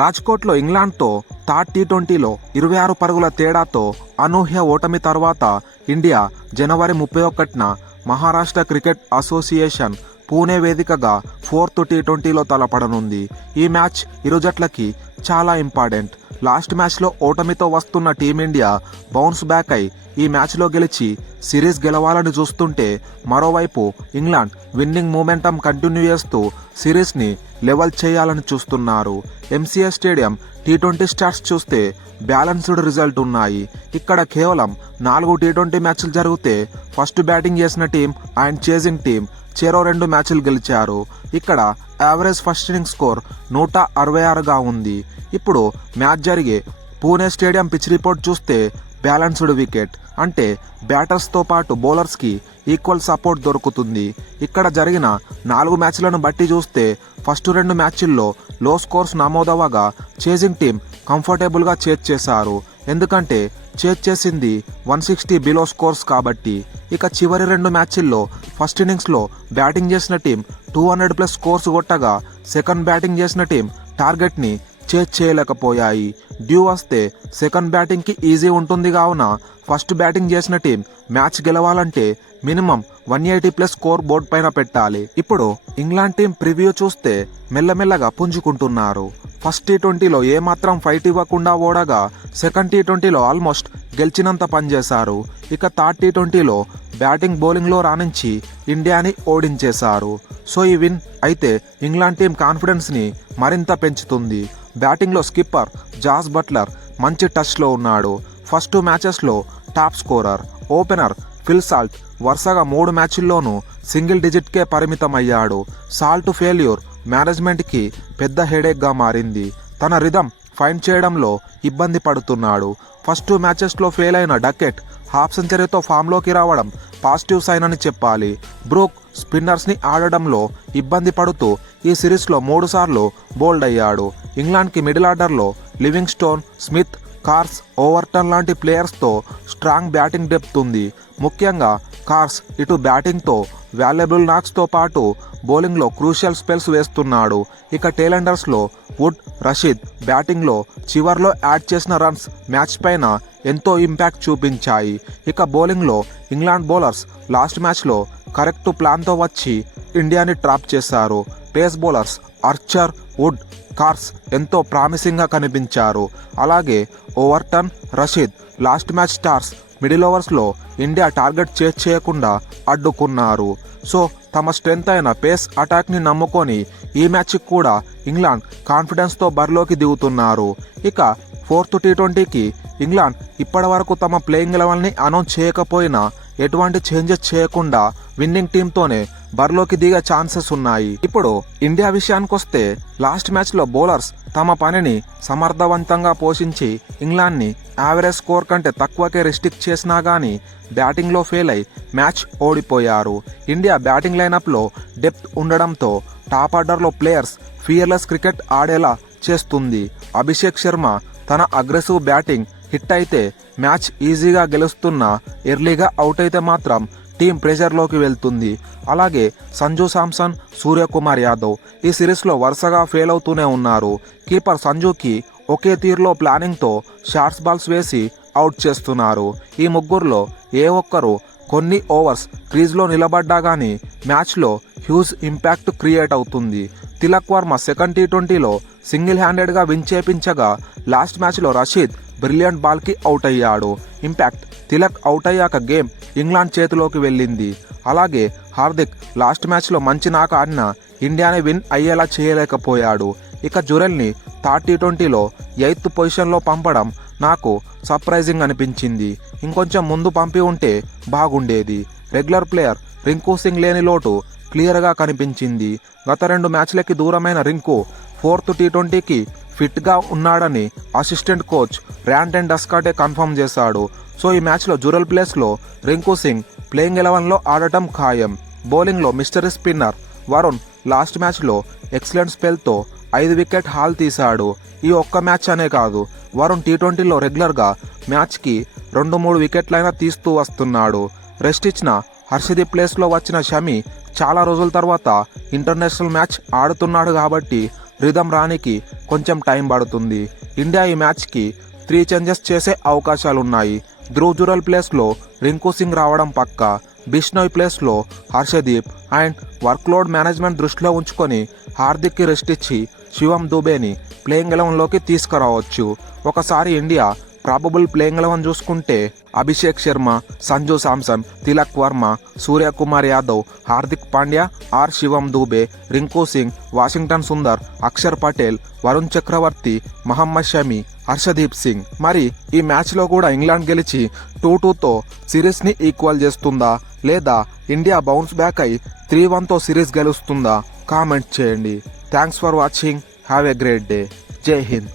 రాజ్కోట్లో ఇంగ్లాండ్తో third టీ20లో 26 పరుగుల తేడాతో అనూహ్య ఓటమి తర్వాత ఇండియా జనవరి 31న మహారాష్ట్ర క్రికెట్ అసోసియేషన్ పూణే వేదికగా ఫోర్త్ టీ20లో తలపడనుంది. ఈ మ్యాచ్ ఇరు జట్లకి చాలా ఇంపార్టెంట్. లాస్ట్ మ్యాచ్లో ఓటమితో వస్తున్న టీమిండియా బౌన్స్ బ్యాక్ అయి ఈ మ్యాచ్లో గెలిచి సిరీస్ గెలవాలని చూస్తుంటే, మరోవైపు ఇంగ్లాండ్ విన్నింగ్ మూమెంటం కంటిన్యూ చేస్తూ సిరీస్ని లెవెల్ చేయాలని చూస్తున్నారు. ఎంసీఏ స్టేడియం టీ20 స్టార్స్ చూస్తే బ్యాలెన్స్డ్ రిజల్ట్ ఉన్నాయి. ఇక్కడ కేవలం 4 టీ20 మ్యాచ్లు జరిగితే ఫస్ట్ బ్యాటింగ్ చేసిన టీం అండ్ చేజింగ్ టీం చెరో 2 మ్యాచ్లు గెలిచారు. ఇక్కడ యావరేజ్ ఫస్ట్ ఇన్నింగ్ స్కోర్ 166గా ఉంది. ఇప్పుడు మ్యాచ్ జరిగే పూణే స్టేడియం పిచ్ రిపోర్ట్ చూస్తే బ్యాలెన్స్డ్ వికెట్, అంటే బ్యాటర్స్తో పాటు బౌలర్స్కి ఈక్వల్ సపోర్ట్ దొరుకుతుంది. ఇక్కడ జరిగిన 4 మ్యాచ్లను బట్టి చూస్తే ఫస్ట్ 2 మ్యాచ్ల్లో లో స్కోర్స్ నమోదవగా చేజింగ్ టీం కంఫర్టబుల్గా చేజ్ చేశారు. ఎందుకంటే చేజ్ చేసింది 160 బిలో స్కోర్స్ కాబట్టి. ఇక చివరి 2 మ్యాచ్ల్లో ఫస్ట్ ఇన్నింగ్స్లో బ్యాటింగ్ చేసిన టీం 200+ స్కోర్స్ కొట్టగా, సెకండ్ బ్యాటింగ్ చేసిన టీం టార్గెట్ని చేజ్ చేయలేకపోయాయి. డ్యూ వస్తే సెకండ్ బ్యాటింగ్కి ఈజీ ఉంటుంది కావున ఫస్ట్ బ్యాటింగ్ చేసిన టీం మ్యాచ్ గెలవాలంటే మినిమం 180+ స్కోర్ బోర్డ్ పైన పెట్టాలి. ఇప్పుడు ఇంగ్లాండ్ టీం ప్రివ్యూ చూస్తే మెల్లమెల్లగా పుంజుకుంటున్నారు. ఫస్ట్ టీ20లో ఏమాత్రం ఫైట్ ఇవ్వకుండా ఓడగా, సెకండ్ టీ20లో ఆల్మోస్ట్ గెలిచినంత పనిచేశారు. ఇక థర్డ్ టీ20లో బ్యాటింగ్ బౌలింగ్లో రాణించి ఇండియాని ఓడించేశారు. సో ఈ విన్ అయితే ఇంగ్లాండ్ టీం కాన్ఫిడెన్స్ని మరింత పెంచుతుంది. బ్యాటింగ్లో స్కిప్పర్ జాస్ బట్లర్ మంచి టచ్లో ఉన్నాడు. ఫస్ట్ 2 మ్యాచెస్లో top scorer. Opener Phil Salt వరుసగా 3 మ్యాచ్ల్లోనూ సింగిల్ డిజిట్కే పరిమితమయ్యాడు. సాల్ట్ ఫెయిల్యూర్ మేనేజ్మెంట్కి పెద్ద హెడేక్గా మారింది. తన రిథమ్ ఫైండ్ చేయడంలో ఇబ్బంది పడుతున్నాడు. ఫస్ట్ 2 మ్యాచెస్లో ఫెయిల్ అయిన డకెట్ హాఫ్ సెంచరీతో ఫామ్లోకి రావడం పాజిటివ్ సైన్ అని చెప్పాలి. బ్రూక్ స్పిన్నర్స్ని ఆడడంలో ఇబ్బంది పడుతూ ఈ సిరీస్లో 3 సార్లు బౌల్డ్ అయ్యాడు. ఇంగ్లాండ్కి మిడిల్ ఆర్డర్లో లివింగ్స్టోన్, స్మిత్, కార్స్, ఓవర్టన్ లాంటి ప్లేయర్స్తో స్ట్రాంగ్ బ్యాటింగ్ డెప్త్ ఉంది. ముఖ్యంగా కార్స్ ఇటు బ్యాటింగ్తో వాల్యుబుల్ నాక్స్తో పాటు బౌలింగ్లో క్రూషియల్ స్పెల్స్ వేస్తున్నాడు. ఇక టేలెండర్స్లో వుడ్, రషీద్ బ్యాటింగ్లో చివర్లో యాడ్ చేసిన రన్స్ మ్యాచ్ పైన ఎంతో ఇంపాక్ట్ చూపించాయి. ఇక బౌలింగ్లో ఇంగ్లాండ్ బౌలర్స్ లాస్ట్ మ్యాచ్లో కరెక్ట్ ప్లాన్తో వచ్చి ఇండియాని ట్రాప్ చేశారు. Pace bowlers Archer, Wood, Carse ఎంతో ప్రామిసింగ్గా కనిపించారు. అలాగే Overton, Rashid last match stars middle ఓవర్స్లో ఇండియా టార్గెట్ చేజ్ చేయకుండా అడ్డుకున్నారు. సో తమ స్ట్రెంత్ అయిన పేస్ అటాక్ని నమ్ముకొని ఈ మ్యాచ్కి కూడా ఇంగ్లాండ్ కాన్ఫిడెన్స్తో బరిలోకి దిగుతున్నారు. ఇక ఫోర్త్ టీ20కి ఇంగ్లాండ్ ఇప్పటి వరకు తమ ప్లేయింగ్ 11ని అనౌన్స్ చేయకపోయినా ఎటువంటి చేంజెస్ చేయకుండా విన్నింగ్ టీంతోనే బరిలోకి దిగే ఛాన్సెస్ ఉన్నాయి. ఇప్పుడు ఇండియా విషయానికొస్తే లాస్ట్ మ్యాచ్లో బౌలర్స్ తమ పనిని సమర్థవంతంగా పోషించి ఇంగ్లాండ్ని యావరేజ్ స్కోర్ కంటే తక్కువకే రిస్ట్రిక్ట్ చేసినా కానీ బ్యాటింగ్లో ఫెయిల్ అయి మ్యాచ్ ఓడిపోయారు. ఇండియా బ్యాటింగ్ లైనప్లో డెప్త్ ఉండడంతో టాప్ ఆర్డర్లో ప్లేయర్స్ ఫియర్లెస్ క్రికెట్ ఆడేలా చేస్తుంది. అభిషేక్ శర్మ తన అగ్రెసివ్ బ్యాటింగ్ హిట్ అయితే మ్యాచ్ ఈజీగా గెలుస్తున్నా, ఎర్లీగా అవుట్ అయితే మాత్రం టీం ప్రెషర్లోకి వెళ్తుంది. అలాగే సంజు శాంసన్, సూర్యకుమార్ యాదవ్ ఈ సిరీస్లో వరుసగా ఫెయిల్ అవుతూనే ఉన్నారు. కీపర్ సంజుకి ఒకే తీరులో ప్లానింగ్తో షార్ట్స్ బాల్స్ వేసి అవుట్ చేస్తున్నారు. ఈ ముగ్గురులో ఏ ఒక్కరు కొన్ని ఓవర్స్ క్రీజ్లో నిలబడ్డా కానీ మ్యాచ్లో హ్యూజ్ ఇంపాక్ట్ క్రియేట్ అవుతుంది. తిలక్ వర్మ సెకండ్ టీ20లో సింగిల్ హ్యాండెడ్గా విన్ చేపించగా, లాస్ట్ మ్యాచ్లో రషీద్ బ్రిలియంట్ బాల్కి అవుట్ అయ్యాడు. ఇంపాక్ట్ తిలక్ అవుట్ అయ్యాక గేమ్ ఇంగ్లాండ్ చేతిలోకి వెళ్ళింది. అలాగే హార్దిక్ లాస్ట్ మ్యాచ్లో మంచి నాక్ ఆడినా ఇండియాని విన్ అయ్యేలా చేయలేకపోయాడు. ఇక జురెల్ని థర్డ్ టీ20లో 8th పొజిషన్లో పంపడం నాకు సర్ప్రైజింగ్ అనిపించింది. ఇంకొంచెం ముందు పంపి ఉంటే బాగుండేది. రెగ్యులర్ ప్లేయర్ రింకు సింగ్ లేని లోటు క్లియర్గా కనిపించింది. గత 2 మ్యాచ్లకి దూరమైన రింకు ఫోర్త్ టీ20కి ఫిట్గా ఉన్నాడని అసిస్టెంట్ కోచ్ ర్యాండన్ డస్కాటే కన్ఫర్మ్ చేశాడు. సో ఈ మ్యాచ్లో జురెల్ ప్లేస్లో రింకు సింగ్ ప్లేయింగ్ 11లో ఆడటం ఖాయం. బౌలింగ్లో మిస్టరీ స్పిన్నర్ వరుణ్ లాస్ట్ మ్యాచ్లో ఎక్సలెంట్ స్పెల్తో 5 వికెట్ హాల్ తీశాడు. ఈ ఒక్క మ్యాచ్ అనే కాదు, వరుణ్ టీ20లో రెగ్యులర్గా మ్యాచ్కి 2-3 వికెట్లైనా తీస్తూ వస్తున్నాడు. రెస్ట్ ఇచ్చిన హర్షదీప్ ప్లేస్లో వచ్చిన షమి చాలా రోజుల తర్వాత ఇంటర్నేషనల్ మ్యాచ్ ఆడుతున్నాడు కాబట్టి రిధం రానికి కొంచెం టైం పడుతుంది. ఇండియా ఈ మ్యాచ్కి 3 చేంజెస్ చేసే అవకాశాలున్నాయి. ధ్రువ్ జురల్ ప్లేస్లో రింకు సింగ్ రావడం పక్కా. బిష్నోయ్ ప్లేస్లో హర్షదీప్ అండ్ వర్క్లోడ్ మేనేజ్మెంట్ దృష్టిలో ఉంచుకొని హార్దిక్కి రెస్ట్ ఇచ్చి శివం దూబేని ప్లేయింగ్ 11లోకి తీసుకురావచ్చు. ఒకసారి ఇండియా ప్రాబబుల్ ప్లేయింగ్ 11 చూసుకుంటే అభిషేక్ శర్మ, సంజు శాంసన్, తిలక్ వర్మ, సూర్యకుమార్ యాదవ్, హార్దిక్ పాండ్యా ఆర్ శివం దూబే, రింకు సింగ్, వాషింగ్టన్ సుందర్, అక్షర్ పటేల్, వరుణ్ చక్రవర్తి, మహమ్మద్ షమి, హర్షదీప్ సింగ్. మరి ఈ మ్యాచ్లో కూడా ఇంగ్లాండ్ గెలిచి 2-2తో సిరీస్ని ఈక్వల్ చేస్తుందా లేదా ఇండియా బౌన్స్ బ్యాక్ అయి 3-1తో సిరీస్ గెలుస్తుందా? కామెంట్ చేయండి. Thanks for watching. Have a great day. జై హింద్.